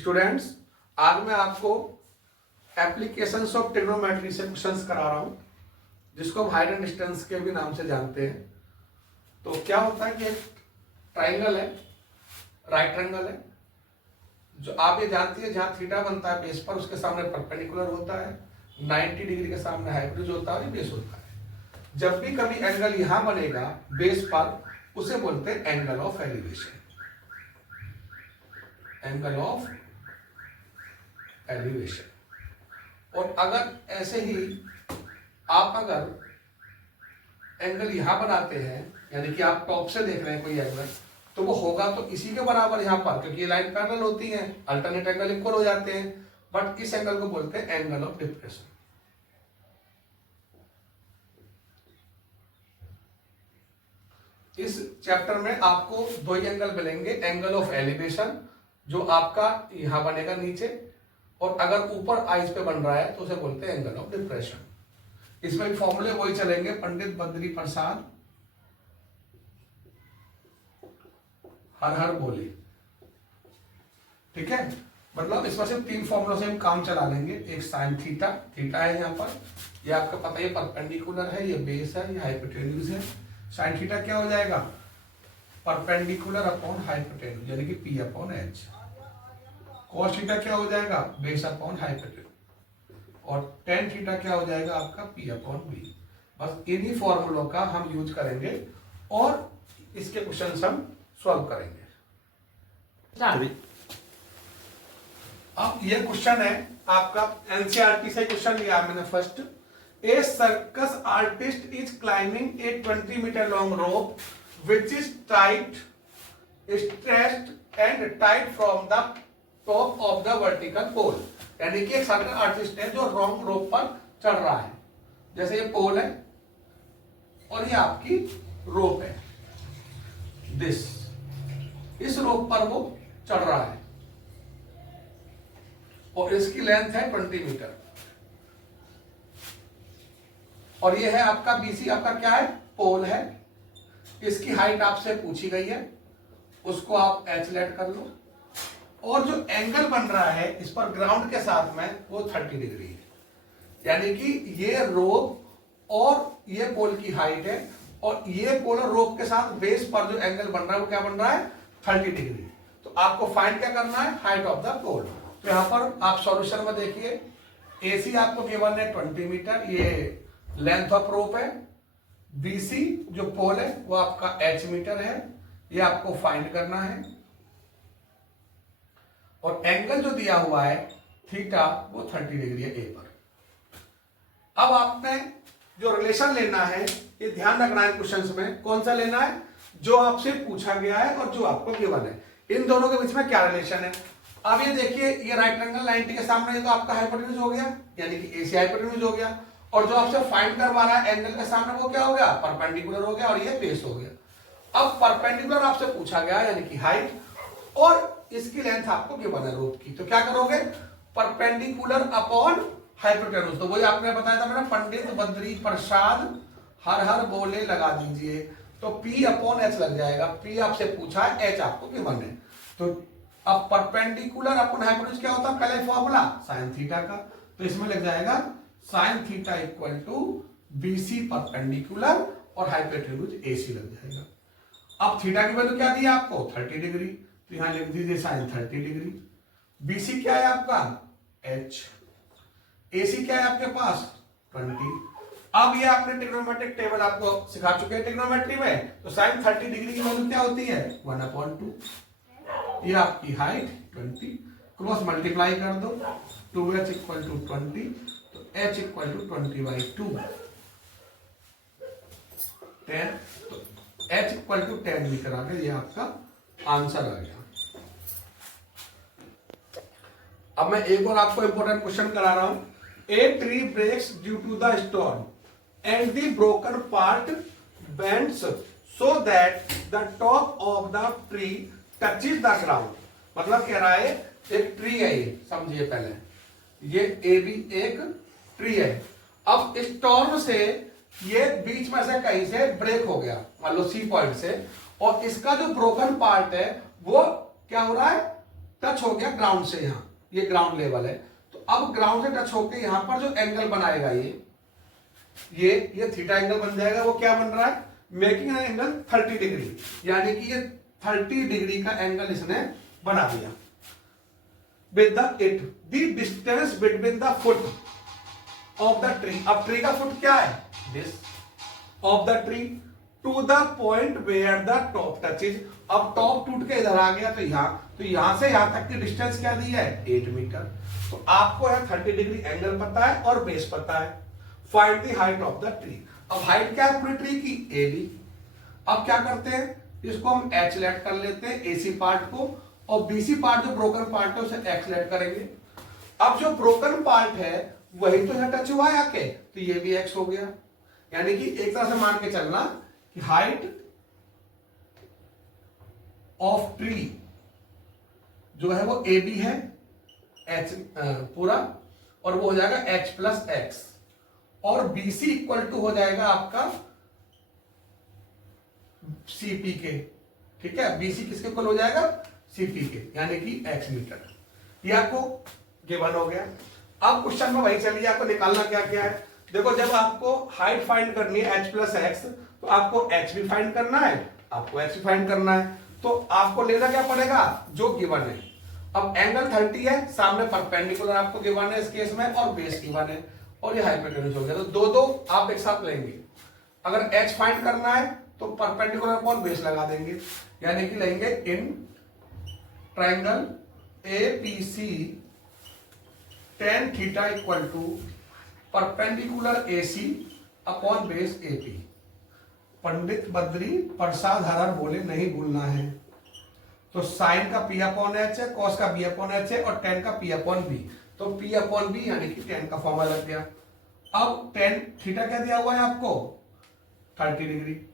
Students, आज मैं आपको एप्लीकेशंस ऑफ ट्रिग्नोमेट्री से क्वेश्चंस करा रहा हूं, जिसको हम हाइट एंड डिस्टेंस के भी नाम से जानते हैं। तो क्या होता है कि एक ट्राइंगल है, राइट ट्राइंगल है, जो आप ये जानती है जहां थीटा बनता है बेस पर, उसके सामने परपेंडिकुलर होता है, 90 डिग्री के सामने हाइपोटेन्यूज होता है, बेस होता है। जब भी कभी एंगल यहां बनेगा बेस पर, उसे बोलते हैं angle of elevation. Angle of elevation. और अगर ऐसे ही आप अगर एंगल यहां बनाते हैं, यानी कि आप टॉप से देख रहे हैं कोई एंगल, तो वो होगा तो इसी के बराबर यहां पर, क्योंकि ये लाइन पैरेलल होती है, अल्टरनेट एंगल इक्वल हो जाते हैं। बट इस एंगल को बोलते हैं एंगल ऑफ डिप्रेशन। इस चैप्टर में आपको दो ही एंगल मिलेंगे, एंगल ऑफ एलिवेशन जो आपका यहां बनेगा नीचे, और अगर ऊपर आइस पे बन रहा है तो उसे बोलते हैं एंगल ऑफ डिप्रेशन। इसमें फॉर्मूले वही चलेंगे, पंडित बद्री प्रसाद हर हर बोले। ठीक है, मतलब इसमें सिर्फ तीन फॉर्मूलों से हम काम चला लेंगे। एक साइन थीटा, थीटा है यहाँ पर, ये आपका पता है परपेंडिकुलर है, ये बेस है, ये हाइपोटेन्यूज है। साइन थीटा क्या हो जाएगा, परपेंडिकुलर अपॉन हाइपोटेन्यूज, यानी कि P upon H. Cos theta क्या हो जाएगा, बेस अपॉन हाइपोटेन्यूज। और टेन थीटा क्या हो जाएगा आपका, पी अपॉन बी। बस इन्हीं फॉर्मूलों का हम यूज करेंगे और इसके क्वेश्चन हम सॉल्व करेंगे। अब ये क्वेश्चन है आपका एनसीईआरटी से क्वेश्चन लिया मैंने first. A circus artist is climbing a 20 metre long rope which is tight stressed and tight from the top of the vertical pole. यानी कि एक सर्कस आर्टिस्ट है जो लॉन्ग रोप पर चढ़ रहा है। जैसे ये पोल है और ये आपकी रोप है, दिस, इस रोप पर वो चढ़ रहा है और इसकी लेंथ है 20 मीटर। और ये है आपका बीसी, आपका क्या है, पोल है। इसकी हाइट आपसे पूछी गई है, उसको आप एच लेट कर लो। और जो एंगल बन रहा है इस पर ग्राउंड के साथ में, वो 30 डिग्री है। यानी कि ये रोप और ये पोल की हाइट है, और ये पोल और रोप के साथ बेस पर जो एंगल बन रहा है वो क्या बन रहा है, 30 डिग्री। तो आपको फाइंड क्या करना है, हाइट ऑफ द पोल। तो यहां पर आप सॉल्यूशन में देखिए, एसी आपको गिवन है 20 मीटर, ये लेंथ ऑफ रोप है। बीसी जो पोल है वो आपका एच मीटर है, ये आपको फाइंड करना है। और एंगल जो दिया हुआ है थीटा, वो 30 डिग्री है ए पर। अब आपने जो रिलेशन लेना है, ये ध्यान रखना है क्वेश्चंस में, कौन सा लेना है, जो आपसे पूछा गया है और जो आपको गिवन है, इन दोनों के बीच में क्या रिलेशन है। अब ये देखिए, ये राइट एंगल 90 के सामने, ये तो आपका हाइपोटेन्यूज हो गया, यानी कि एसी हाइपोटेन्यूज हो गया। और जो आपसे फाइंड करवा रहा है एंगल के सामने, वो क्या हो गया, परपेंडिकुलर हो गया, और ये बेस हो गया। अब परपेंडिकुलर आपसे पूछा गया, यानी कि हाइट, और इसकी लेंथ आपको गिवन है रोप की। तो क्या करोगे, परपेंडिकुलर अपॉन हाइपोटेन्यूज। तो वही आपने बताया था मैंने, पंडित बद्री प्रसाद हर हर बोले लगा दीजिए, तो P अपॉन एच लग जाएगा। P आपसे पूछा है, H आपको गिवन है। तो अब परपेंडिकुलर अपॉन हाइपोटेन्यूज क्या होता है, पहले फॉर्मूला साइन थीटा का, तो इसमें लग जाएगा sine theta equal to BC perpendicular और हाइपोटेन्यूज AC लग जाएगा। अब थीटा की वैल्यू क्या दी है आपको, 30 डिग्री, तो यहां लिख दीजिए साइन 30 डिग्री। BC क्या है आपका, H। AC क्या है आपके पास, 20। अब ये आपने ट्रिग्नोमेट्रिक टेबल आपको सिखा चुके हैं ट्रिग्नोमेट्री में, तो साइन 30 डिग्री की वैल्यू क्या होती है, 1/2। ये आपकी हाइट 20, क्रॉस मल्टीप्लाई कर दो, 2h इक्वल टू 20, तो h इक्वल टू 20/2, 10, तो h इक्वल टू 10 मीटर आ गया, ये आपका आंसर आ गया। अब मैं एक और आपको इंपॉर्टेंट क्वेश्चन करा रहा हूं। A tree breaks due to the storm and the broken part bends so that the top of the tree touches the ground। मतलब कह रहा है एक ट्री है, ये समझिए पहले, ये ए भी एक ट्री है। अब स्टॉर्म से ये बीच में से कहीं से ब्रेक हो गया, मान लो सी पॉइंट से, और इसका जो ब्रोकन पार्ट है वो क्या हो रहा है, टच हो गया ग्राउंड से, यहां ये ग्राउंड लेवल है, तो अब ग्राउंड से टच होके यहां पर जो एंगल बनाएगा ये थीटा एंगल बन जाएगा। वो क्या बन रहा है, मेकिंग एन एंगल 30 डिग्री, यानी कि ये 30 डिग्री का एंगल इसने बना दिया with the it the distance between the foot of the tree. अब ट्री का फुट क्या है, this of the tree to the point where the top touches. अब टॉप टूट के इधर आ गया, तो यहां से यहां तक की डिस्टेंस क्या दी है, 8 मीटर। तो आपको है 30 डिग्री एंगल पता है और बेस पता है। Find the height of the tree. अब हाइट क्या है पूरी ट्री की, AB। अब क्या करते हैं, इसको हम H लेट कर लेते हैं AC पार्ट को, और BC पार्ट जो ब्रोकन पार्ट है उसे X लेट करेंगे। अब जो ब्रोकन पार्ट है वही तो है टच हुआ है आके, तो ये भी X हो गया। यानी कि एक तरह से मान के चलना कि हाइट ऑफ ट्री जो है वो AB है, H पूरा, और वो हो जाएगा H प्लस X, और BC इक्वल टू हो जाएगा आपका CP के, ठीक है। BC किसके इक्वल हो जाएगा, CP के, यानी कि X मीटर। ये आपको गिवन हो गया। अब क्वेश्चन में वही चलिए, आपको निकालना क्या क्या है। देखो, जब आपको हाइट फाइंड करनी है H प्लस X, तो आपको H भी फाइंड करना है, आपको X भी फाइंड करना है। तो आपको लेना क्या पड़ेगा, जो गिवन है। अब एंगल 30 है, सामने परपेंडिकुलर आपको गिवन है इस केस में, और बेस गिवन है, और ये हाइपोटेन्यूज हो गया। तो दो आप एक साथ लेंगे। अगर H फाइंड करना है तो परपेंडिकुलर अपॉन बेस लगा देंगे, यानी कि लेंगे in triangle APC tan theta equal to perpendicular AC upon base AP। Pandit Badri Prasad हरर बोले नहीं भूलना है। तो साइन का P अपॉन H है, कॉस का B अपॉन H है, और tan का P अपॉन B। तो P अपॉन B यानी कि tan का फॉर्मूला लग गया। अब tan थीटा क्या दिया हुआ है आपको, 30 डिग्री।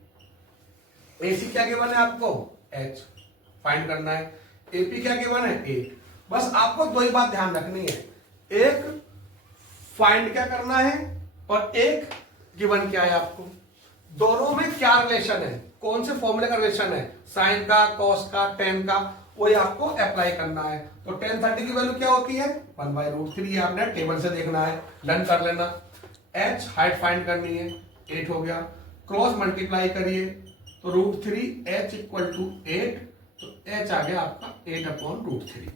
AC क्या गिवन है आपको, H फाइंड करना है। AP क्या गिवन है, 8। बस आपको दो ही बात ध्यान रखनी है, एक फाइंड क्या करना है और एक गिवन क्या है आपको। दोनों में क्या रिलेशन है, कौन से फॉर्मूले का रिलेशन है, साइन का, कॉस का, tan का, वही आपको अप्लाई करना है। तो tan 30 की वैल्यू क्या होती है, 1/√3। आपने टेबल से देखना है, लर्न कर लेना। H हाइट फाइंड करनी है, 8 हो गया। क्रॉस मल्टीप्लाई करिए तो √3 H इक्वल टू 8, तो H आ गया आपका 8/√3।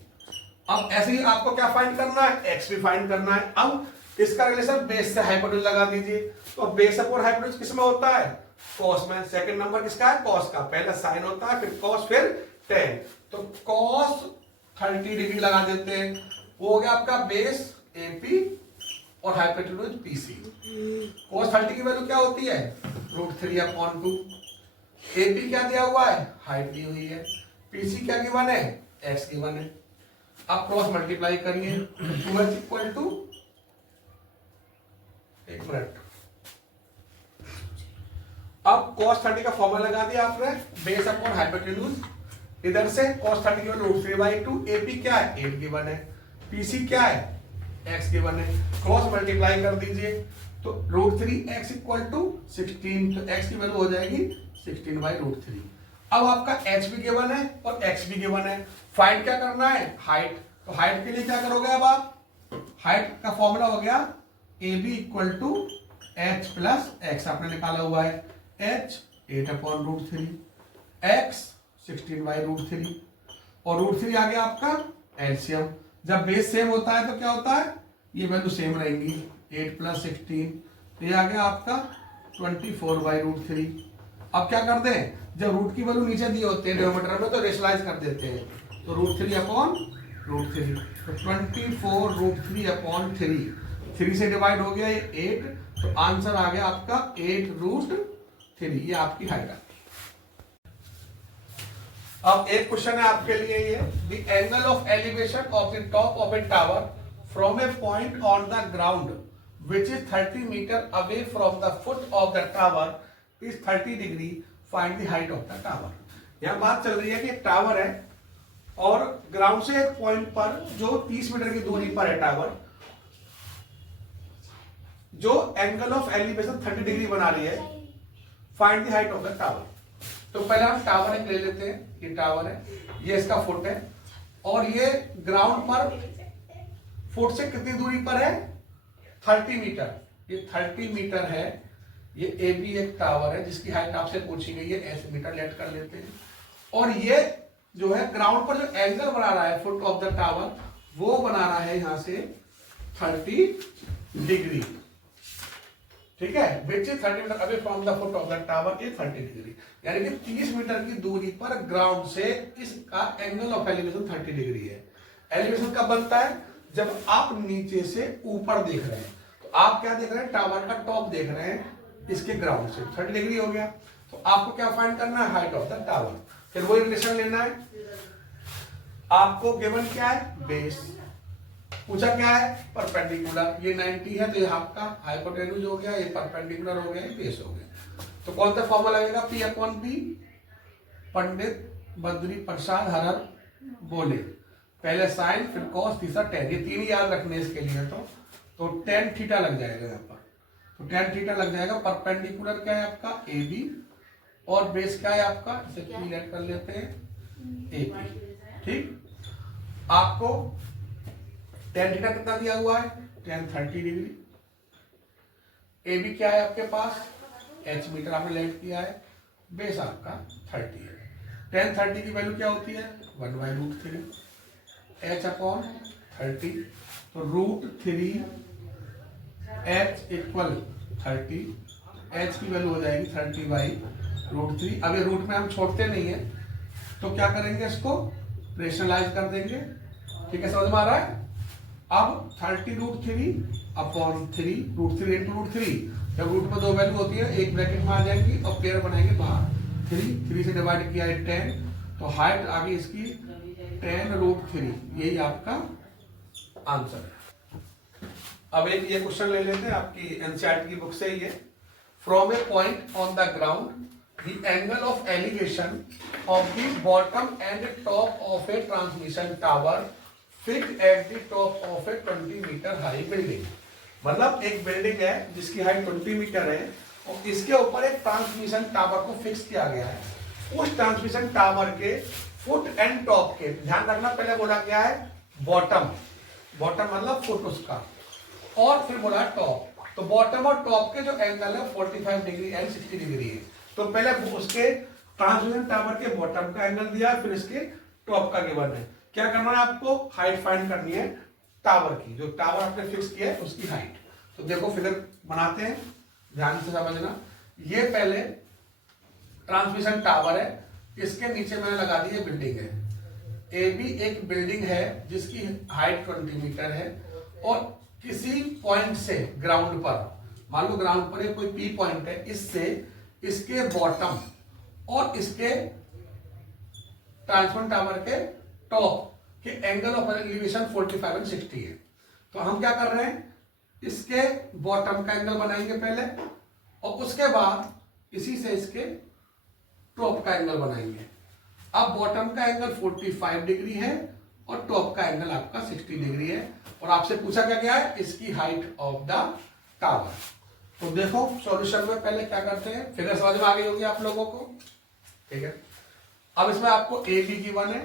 अब ऐसे ही आपको क्या फाइंड करना है, X भी फाइंड करना है। अब इसका रिलेशन बेस से हाइपोटेन्यूज लगा दीजिए। तो बेस अपॉन हाइपोटेन्यूज किस में होता है, कॉस में। सेकंड नंबर किसका है, कॉस का। पहले साइन होता है, फिर कॉस, फिर tan। तो कॉस 30 डिग्री लगा देते हैं, वो हो गया आपका बेस AP और हाइपोटेन्यूज PC। cos 30 की वैल्यू क्या होती है, √3/2। AP क्या दिया हुआ है, हाइट दी हुई है। PC क्या गिवन है, X गिवन है। आप क्रॉस मल्टीप्लाई करिए, 2H इक्वल टू, एक मिनट, अब cos 30 का फॉर्मूला लगा दिया आपने, बेस अपॉन हाइपोटेन्यूज। इधर से cos 30 की वैल्यू √3/2। AP क्या है, 8 गिवन है। PC क्या है, X गिवन है। क्रॉस मल्टीप्लाई कर दीजिए तो √3x इक्वल टू 16, तो x की वैल्यू हो जाएगी 16/√3। अब आपका H भी गिवन है और X भी गिवन है। फाइंड क्या करना है, हाइट। तो हाइट के लिए क्या करोगे, अब आप हाइट का फॉर्मूला हो गया AB equal to H plus X, आपने निकाला हुआ है। H 8/√3, X 16/√3, और √3 आ गया आपका एलसीएम। जब बेस सेम होता है तो क्या होता है, ये वैल्यू सेम रहेंगी, 8 प्लस 16, तो ये आ गया आपका 24/√3। अब क्या कर दें, जब रूट की वैल्यू नीचे दी होती है डिनोमिनेटर में तो रेशनलाइज कर देते हैं, तो √3/√3, तो 24√3/3, 3 से डिवाइड हो गया ये 8, तो आंसर आ गया आपका 8√3। ये आपकी हाइट है। अब एक क्वेश्चन है आपके लिए ये, the angle of elevation of the top of a tower from a point on the ground which is 30 metre away from the foot of the tower is 30 degree, find the height of the tower. यहां बात चल रही है कि एक tower है और ground से एक पॉइंट पर जो 30 मीटर की दूरी पर है टावर, जो एंगल ऑफ एलिवेशन 30 डिग्री बना रही है, find the height of the tower. तो पहले हम टावर एक ले लेते हैं, ये टावर है, ये इसका फुट है, और ये ग्राउंड पर फुट से कितनी दूरी पर है, 30 मीटर। ये 30 मीटर है। ये ए बी एक टावर है जिसकी हाइट आपसे पूछी गई है, ऐसे मीटर लेट कर लेते हैं। और ये जो है ग्राउंड पर जो एंगल बना रहा है फुट ऑफ द टावर, वो बना रहा है यहां से 30 डिग्री। ठीक है, which is 30 metre away from the foot of the tower is 30 degree. यानी कि 30 मीटर की दूरी पर ग्राउंड से इसका एंगल ऑफ एलिवेशन 30 डिग्री है। एलिवेशन कब बनता है, जब आप नीचे से ऊपर देख रहे हैं। तो आप क्या देख रहे हैं, टावर का टॉप देख रहे हैं, इसके ग्राउंड से 30 डिग्री हो गया। तो आपको क्या फाइंड करना है, हाइट ऑफ द टावर। फिर वही रिलेशन लेना है। आपको गिवन क्या है, बेस। पूछा क्या है, परपेंडिकुलर। ये 90 है तो ये आपका हाइपोटेन्यूज हो गया, ये परपेंडिकुलर हो गया, ये बेस हो गया। तो कौन सा फॉर्मूला लगेगा, P अपॉन P। पंडित बद्री प्रसाद हरर बोले, पहले साइन फिर कॉस तीसरा टेन। ये तीन याद रखने इसके लिए तो टेन थीटा लग जाएगा यहाँ पर। तो टेन थीटा लग जाएगा। परपेंडिकुलर क्या है आपका, ए बी, और बेस क्या है आपका, इसे P लेट कर लेते हैं, ए पी। ठीक, आपको टेन थीटा कितना दिया हुआ है, टेन 30 डिग्री। ए बी क्या है आपके पास, एच मीटर आपने लेट किया है, बेस आपका 30 है। टेन 30 की वैल्यू क्या होती है, 1/√3 एच अपॉन 30। तो √3 एच इक्वल 30। एच की वैल्यू हो जाएगी 30/√3। अब ये रूट में हम छोड़ते नहीं है तो क्या करेंगे, इसको रेशनलाइज कर देंगे। ठीक है, समझ में आ रहा है। अब 30√3 अपॉन 3, √3 इंटू √3। जब रूट में दो वैल्यू होती है एक ब्रैकेट में आ जाएंगी और पेयर बनाएंगे बाहर। 3 से डिवाइड किया है 10, तो हाइट आ गई इसकी 10√3। यही आपका आंसर है। अब एक ये क्वेश्चन ले लेते हैं आपकी एनसीईआरटी की बुक से ही है। From a point on the ground the angle of elevation of the bottom and top of a transmission tower fixed at the top of a 20 metre high building. मतलब एक बिल्डिंग है जिसकी height 20 metre है और इसके ऊपर एक transmission tower को फिक्स किया गया है। उस ट्रांसमिशन टावर के फुट एंड टॉप के, ध्यान रखना पहले बोला क्या है, बॉटम। बॉटम मतलब फुट उसका, और फिर बोला टॉप। तो बॉटम और टॉप के जो एंगल है 45 डिग्री एंड 60 डिग्री है। तो पहले उसके ट्रांसमिशन टावर के बॉटम का एंगल दिया, फिर इसके टॉप का गिवन है। क्या करना है आपको, हाइट फाइंड करनी है टावर की, जो टावर आपने फिक्स किया है उसकी हाइट। तो देखो फिगर बनाते हैं, ध्यान से समझना। ये पहले ट्रांसमिशन टावर है, इसके नीचे मैंने लगा दी है बिल्डिंग है। ए बी एक बिल्डिंग है जिसकी हाइट 20 मीटर है और किसी पॉइंट से ग्राउंड पर, मान लो ग्राउंड पर कोई पी पॉइंट है, इससे इसके बॉटम और इसके ट्रांसमिशन टावर के टॉप के एंगल ऑफ एलिवेशन 45 एंड 60 है। तो हम क्या कर रहे हैं, इसके बॉटम का एंगल बनाएंगे पहले और उसके बाद इसी से इसके टॉप का एंगल बनाएंगे। अब बॉटम का एंगल 45 डिग्री है और टॉप का एंगल आपका 60 डिग्री है। और आपसे पूछा क्या गया है, इसकी हाइट ऑफ द टावर। तो देखो सॉल्यूशन में पहले क्या करते हैं, फिगर समझ में आ गई होगी आप लोगों को। ठीक है, अब इसमें आपको ए बी गिवन है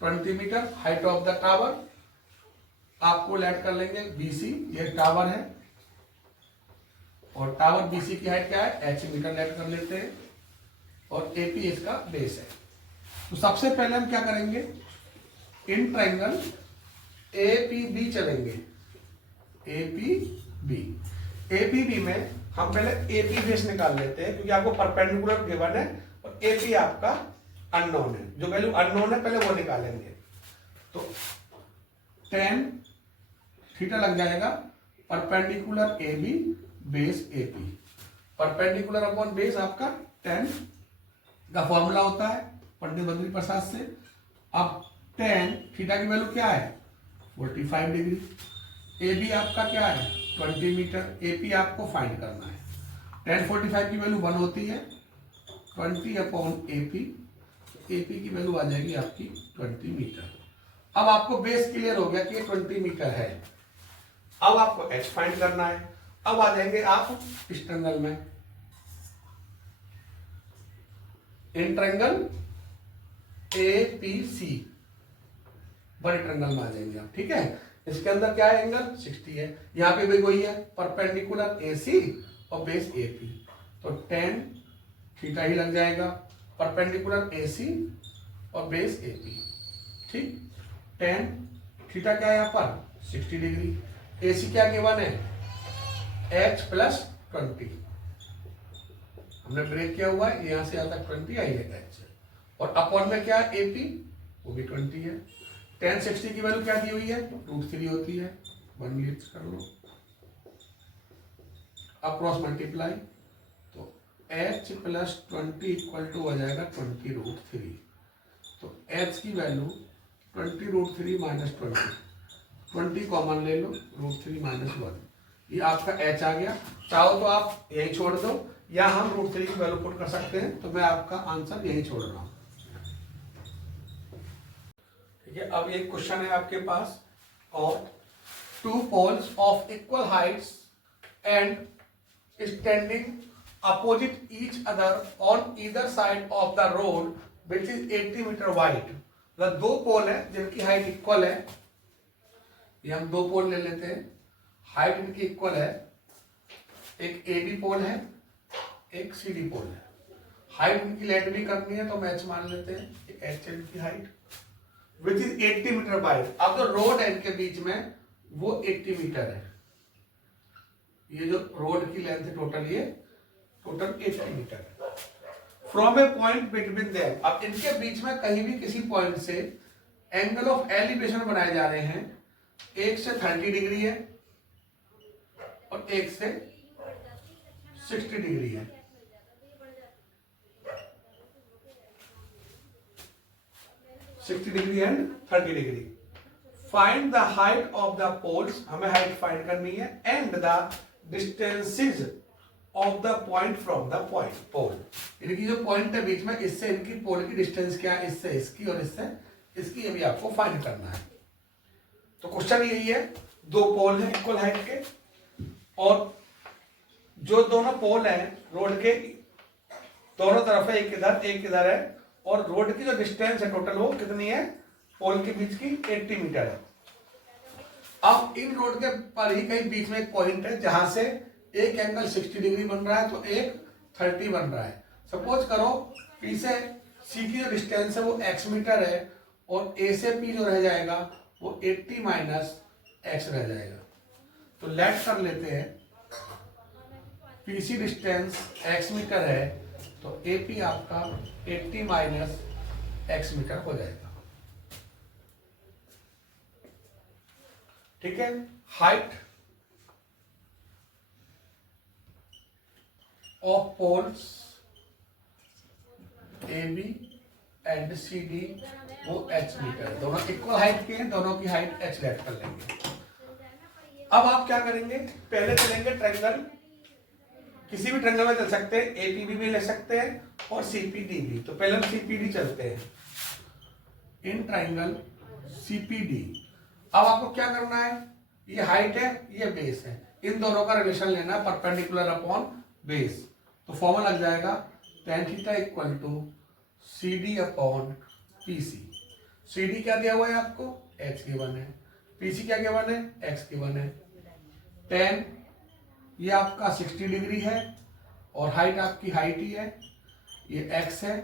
20 metre height of the tower. आपको लेट कर लेंगे बीसी, ये टावर है और टावर बीसी की हाइट क्या है, एच मीटर लेट कर लेते हैं और एपी इसका बेस है। तो सबसे पहले हम क्या करेंगे, इन ट्रायंगल एपीबी चलेंगे। एपीबी में हम पहले एपी बेस निकाल लेते हैं क्योंकि आपको परपेंडिकुलर गिवन है और एपी आपका अननोन है। जो वैल्यू अननोन है पहले वो निकालेंगे। तो 10 थीटा लग जाएगा perpendicular A B base A P. Perpendicular upon base आपका 10 का फॉर्मूला होता है पंडित बद्री प्रसाद से। अब 10 थीटा की वैल्यू क्या है 45 डिग्री। ए बी आपका क्या है 20 मीटर। ए पी आपको फाइंड करना है। 10 45 की वैल्यू 1 होती है 20 upon A P. A P की वैल्यू आ जाएगी आपकी 20 मीटर। अब आपको बेस क्लियर हो गया कि ये 20 मीटर है। अब आपको एच फाइंड करना है। अब आ जाएंगे आप इस ट्रायंगल में, इन ट्रायंगल ए पी सी। बड़े ट्रायंगल में आ जाएंगे आप, ठीक है। इसके अंदर क्या है, एंगल 60 है। यहाँ पे भी वही है, परपेंडिकुलर AC और बेस AP, तो tan थीटा ही लग जाएगा, परपेंडिकुलर AC और बेस AP, ठीक। tan थीटा क्या है यहाँ पर 60 डिग्री, AC क्या गिवन है H + 20, हमने ब्रेक किया हुआ है, यहाँ से यहाँ तक 20 आई है H, और अपॉन में क्या है AP, वो भी 20 है। tan 60 की वैल्यू क्या दी हुई है, √3 होती है, 1 लीट्स कर लो, अब क्रॉस मल्टीप्लाई, तो H + 20 = हो जाएगा 20√3, तो H की वैल्यू 20√3 - 20 कॉमन ले लो, √3 - 1, ये आपका H आ गया। चाहो तो आप यही छोड़ दो, या हम √3 की वैल्यू पुट कर सकते हैं, तो मैं आपका आंसर यही छोड़ रहा हूं, ठीक है। अब एक क्वेश्चन है आपके पास, और 2 poles of equal heights and standing opposite each other on either side of the road which is 80 metre wide, मतलब 2 पोल है जिनकी हाइट इक्वल है, ये हम 2 पोल ले लेते हैं, हाइट इनकी इक्वल है, एक AB पोल है, एक CD पोल है, हाइट इनकी लेट भी करनी है तो मैच मान लेते हैं, H इनकी height which is 80 metre wide. अब जो रोड है इनके बीच में वो 80 मीटर है, ये जो रोड की लेंथ है टोटल, ये टोटल 80 मीटर है। From a point between them, अब इनके बीच में कहीं भी किसी पॉइंट से एंगल ऑफ एलिवेशन बनाए जा रहे हैं, एक से 30 डिग्री है और एक से 60 डिग्री है, degree and 30 degree. Find the height of the poles, हमें हाइट फाइंड करनी है, and the distances of the point from the point pole, इनकी जो पॉइंट है बीच में, इससे इनकी पोल की डिस्टेंस क्या है, इससे इसकी और इससे इसकी, ये भी आपको फाइंड करना है। तो क्वेश्चन यही है, 2 पोल है इक्वल हाइट के, और जो दोनों पोल हैं रोड के दोनों तरफ है, एक इधर है, और रोड की जो डिस्टेंस है टोटल वो कितनी है, पोल के बीच की 80 मीटर है। अब इन रोड के पर ही कहीं बीच में एक पॉइंट है जहां से एक एंगल 60 डिग्री बन रहा है, तो एक 30 बन रहा है। सपोज करो P से C की जो डिस्टेंस है वो x मीटर है, और A से P जो रह जाएगा वो 80 - x रह जाएगा। तो लेट कर लेते हैं, PC डिस्टेंस x मीटर है, तो AP आपका 80 - x मीटर हो जाएगा, ठीक है। Height of poles AB and CD वो h मीटर, दोनों इक्वल हाइट के हैं, दोनों की हाइट h लेट कर लेंगे। अब आप क्या करेंगे, पहले चलेंगे ट्रायंगल, किसी भी ट्रायंगल में चल सकते हैं, APB भी ले सकते हैं और CPD भी। तो पहले हम CPD चलते हैं, इन ट्रायंगल CPD। अब आपको क्या करना है, ये हाइट है, ये बेस है, इन दोनों का रिलेशन लेना है, परपेंडिकुलर अपॉन बेस। तो फॉर्मूला लग जाएगा tan theta = CD upon PC। CD क्या दिया हुआ है आपको, H गिवन है, PC क्या गिवन है, X गिवन है। tan ये आपका 60 डिग्री है, और हाइट आपकी हाइट ही है, ये x है,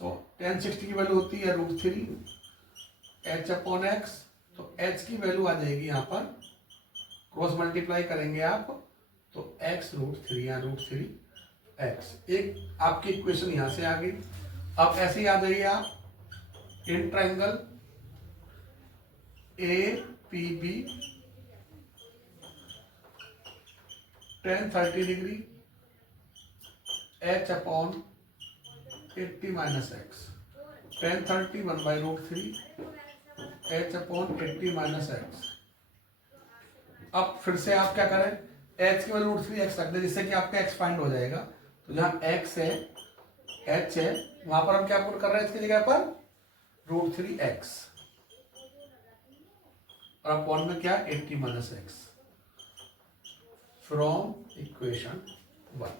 तो tan 60 की वैल्यू होती है √3 H अपॉन x, तो h की वैल्यू आ जाएगी यहाँ पर, क्रॉस मल्टीप्लाई करेंगे आप, तो x √3 या √3 x, एक आपकी इक्वेशन यहां से आ गई। अब ऐसे ही आ जाइए आप, in triangle APB tan 30 degree H upon 80 - x, tan 30 1/√3 H upon 80 - x। अब फिर से आप क्या करें, h की वैल्यू √3 x रख दें, जिससे कि आपका x फाइंड हो जाएगा। तो जहां x है, h है, वहां पर हम क्या पुट कर रहे हैं, इसकी जगह पर √3 x, और अपॉन में क्या 80 - x फ्रॉम इक्वेशन 1।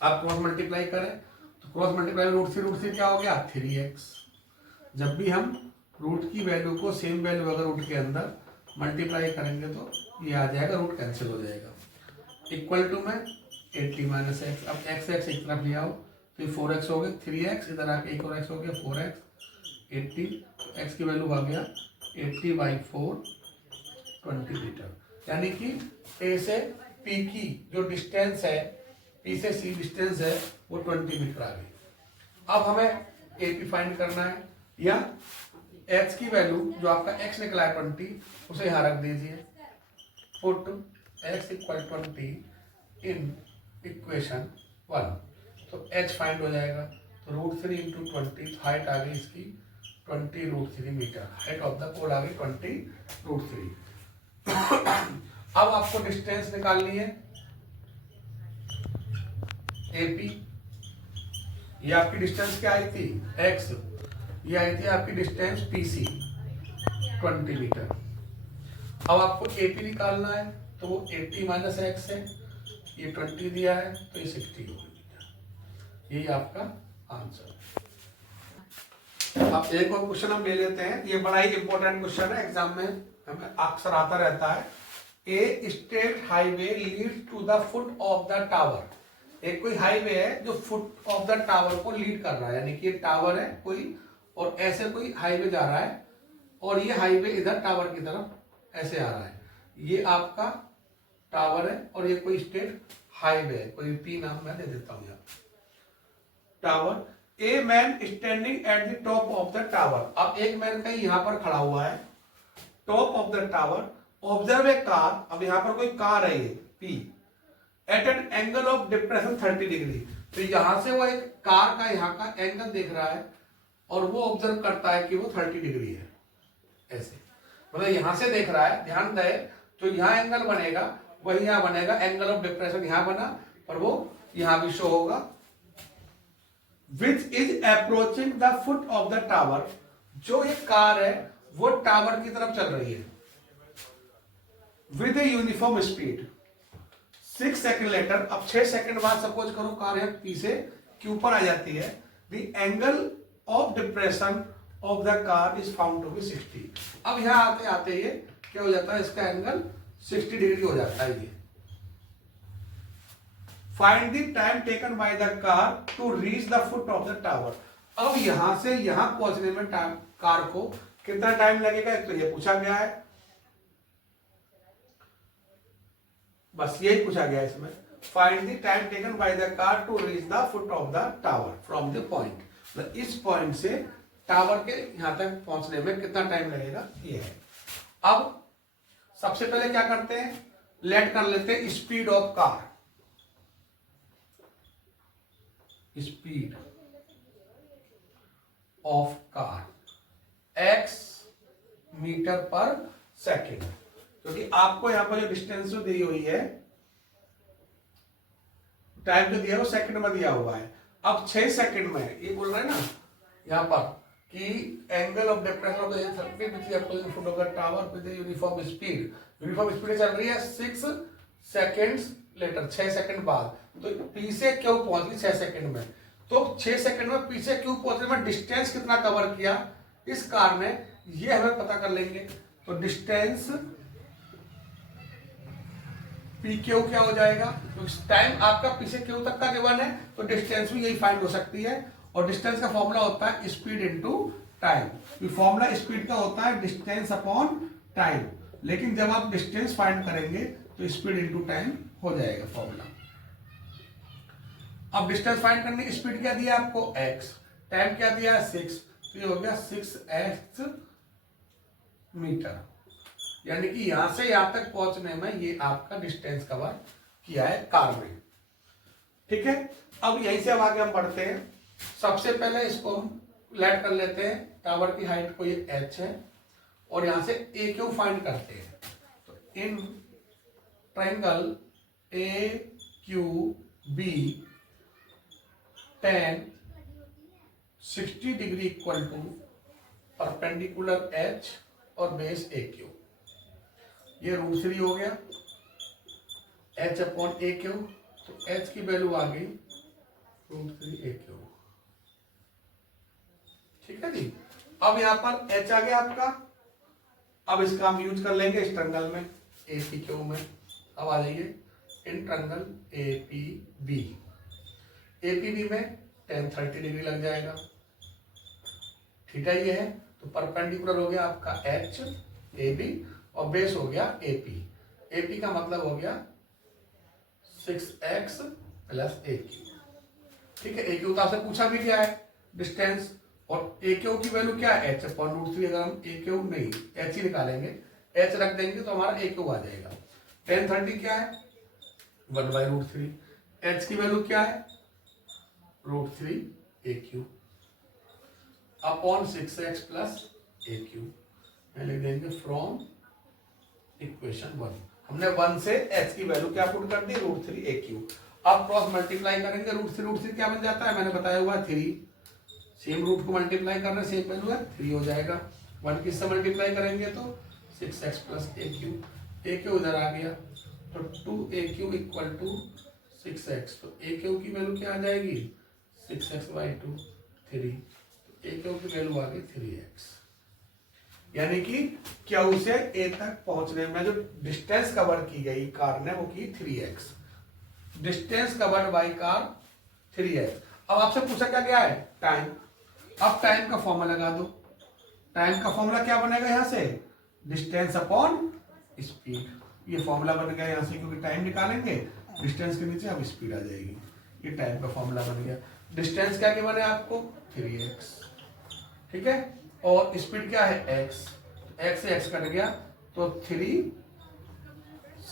आप क्रॉस मल्टीप्लाई करें, तो क्रॉस मल्टीप्लाई √3 क्या हो गया 3x। जब भी हम रूट की वैल्यू को सेम वैल्यू अगर रूट के अंदर मल्टीप्लाई करेंगे तो ये आ जाएगा, रूट कैंसिल हो जाएगा। इक्वल टू में 80 माइनस एक्स, अब एक्स एक्स एक तरफ ले आओ तो ये 4x हो गया, 3x इधर आके एक और x हो गया 4x, 80, तो x की वैल्यू आ गया 80/4 20 मीटर। यानी कि A से P की जो डिस्टेंस है, P से C डिस्टेंस है वो 20 मीटर आ गई। अब हमें AP फाइंड करना है, या x की वैल्यू जो आपका x निकला है 20 उसे यहाँ रख दीजिए। Put x equal 20 in equation 1, तो h फाइंड हो जाएगा। तो √3 × 20, हाइट आ गई इसकी 20√3 मीटर, हाइट ऑफ द पोल आ गई 20√3। अब आपको डिस्टेंस निकालनी है AP। ये आपकी डिस्टेंस क्या आई थी x, ये आई थी आपकी डिस्टेंस PC 20 मीटर। अब आपको AP निकालना है तो वो 80 माइनस x है, ये 20 दिया है तो ये 60 होगी मीटर। यही आपका आंसर। अब एक और क्वेश्चन हम ले लेते हैं, ये बड़ा ही इंपॉर्टेंट क्वेश्चन है, एग्जाम में हमें अक्सर आता रहता है। A state highway lead to the foot of the tower. एक कोई हाईवे है जो फुट ऑफ द टावर को लीड कर रहा है, यानी कि टावर है कोई और ऐसे कोई हाईवे जा रहा है और ये हाईवे इधर टावर की तरफ ऐसे आ रहा है। ये आपका टावर है और ये कोई स्टेट हाईवे है, कोई पी नाम मैं दे देता हूं यहाँ। Tower, a man standing at the top of the tower. अब एक मैन कहीं यहां पर खड़ा हुआ है top of the tower, observe a car. अब यहां पर कोई कार है ये P, at an angle of depression 30 degree. तो यहां से वो एक कार का यहाँ का एंगल देख रहा है और वो ऑब्जर्व करता है कि वो 30 डिग्री है, ऐसे मतलब यहां से देख रहा है। ध्यान दे, जो यहाँ एंगल बनेगा वही यहाँ बनेगा, एंगल ऑफ डिप्रेशन यहाँ बना और वो यहाँ भी शो होगा। Which is approaching the foot of the tower. जो एक कार है वो टावर की तरफ चल रही है with a uniform speed. 6 second later, अब 6 सेकंड बाद सपोज करो कार है पी से क्यू पर आ जाती है। The angle of depression of the car is found to be 60। अब यहां आते आते ये क्या हो जाता है, इसका एंगल 60 डिग्री हो जाता है ये। Find the time taken by the car to reach the foot of the tower. अब यहां से यहां पहुंचने में कार को कितना टाइम लगेगा, तो ये पूछा गया है, बस यही पूछा गया है इसमें। Find the time taken by the car to reach the foot of the tower from the point. मतलब इस पॉइंट से टावर के यहां तक पहुंचने में कितना टाइम लगेगा ये है। अब सबसे पहले क्या करते हैं, लेट कर लेते हैं speed of car. Speed of car x metre per second, क्योंकि आपको यहां पर जो डिस्टेंस दी हुई है, टाइम जो दिया है वो सेकंड में दिया हुआ है। अब 6 सेकंड में ये बोल रहे हैं ना यहां पर कि angle of depression of the 30 which is opposing foot of the tower with uniform speed. Uniform speed चल रही है 6 सेकंड्स लेटर, 6 सेकंड बाद। तो पी से क्यू पहुंच गई 6 सेकंड में, तो 6 सेकंड में पी से क्यू पहुंचने में डिस्टेंस कितना कवर किया इस कार ने, ये हमें पता कर लेंगे। तो डिस्टेंस पी क्यू क्या हो जाएगा, तो टाइम आपका पी से क्यू तक का गिवन है तो डिस्टेंस भी यही फाइंड हो सकती है। और डिस्टेंस का फॉर्मूला होता है speed into time. Formula speed का होता है डिस्टेंस अपॉन टाइम, लेकिन जब आप डिस्टेंस फाइंड करेंगे तो स्पीड इनटू टाइम हो जाएगा फॉर्मूला। अब डिस्टेंस फाइंड करने की स्पीड क्या दिया आपको x, टाइम क्या दिया 6, तो ये हो गया 6x मीटर। यानी कि यहां से यहां तक पहुंचने में ये आपका डिस्टेंस कवर किया है कार में। ठीक है, अब यहीं से अब आगे हम बढ़ते हैं। सबसे पहले इसको हम लेट कर लेते हैं, टावर की हाइट को ये h है और यहां से ए क्यू फाइंड करते हैं। तो in triangle A Q B tan 60 degree equal to perpendicular h और बेस ए क्यू। ये √3 हो गया h अपॉन ए क्यू, तो h की वैल्यू आ गई √3 ए क्यू। ठीक है जी। अब यहां पर एच आ गया आपका। अब इसका हम यूज कर लेंगे इस ट्रायंगल में ए पी क्यू में। अब आ जाइए in triangle A P B. A P B में tan 30 डिग्री लग जाएगा। थीटा ये है तो परपेंडिकुलर हो गया आपका एच ए बी और बेस हो गया ए पी। ए पी का मतलब हो गया 6x प्लस ए क्यू। ठीक है, ए क्यू तो आपसे पूछा भी क्या है डिस्टेंस, और ए क्यू की वैल्यू क्या है एच अपॉन रूट 3। अगर हम ए क्यू नहीं एच ही निकालेंगे, एच रख देंगे तो हमारा ए क्यू आ जाएगा। tan 30 क्या है 1/√3। एच की वैल्यू क्या है √3 ए क्यू अपॉन 6x प्लस ए क्यू। लिख देंगे फ्रॉम इक्वेशन 1। हमने 1 से h की वैल्यू क्या पुट कर दी √3 ए क्यू। अब क्रॉस मल्टीप्लाई करेंगे √3 क्या बन जाता है मैंने बताया हुआ 3। सेम रूट को मल्टीप्लाई कर रहे हैं, सेम वैल्यू है 3 हो जाएगा। 1 किससे मल्टीप्लाई करेंगे तो 6x प्लस ए क्यू। ए क्यू इधर आ गया तो 2AQ इक्वल टू 6x। तो ए क्यू की वैल्यू क्या आ जाएगी 6x/2 3। तो ए क्यू की वैल्यू आ गई 3x। यानी कि क्यू से ए तक पहुंचने में जो डिस्टेंस कवर की गई कार ने वो की 3x। Distance covered by car 3x। अब आपसे पूछा क्या गया है टाइम। अब टाइम का फॉर्मूला लगा दो। टाइम का फॉर्मूला क्या बनेगा यहां से डिस्टेंस अपॉन स्पीड। ये फॉर्मूला बन गया यहां से, क्योंकि टाइम निकालेंगे डिस्टेंस के नीचे अब स्पीड आ जाएगी। ये टाइम का फॉर्मूला बन गया। डिस्टेंस क्या बने आपको 3x। ठीक है, और स्पीड क्या है x। x से x कट गया तो 3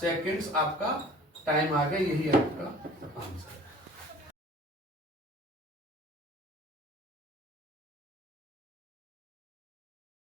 सेकेंड्स आपका टाइम आ गया। यही आपका आंसर।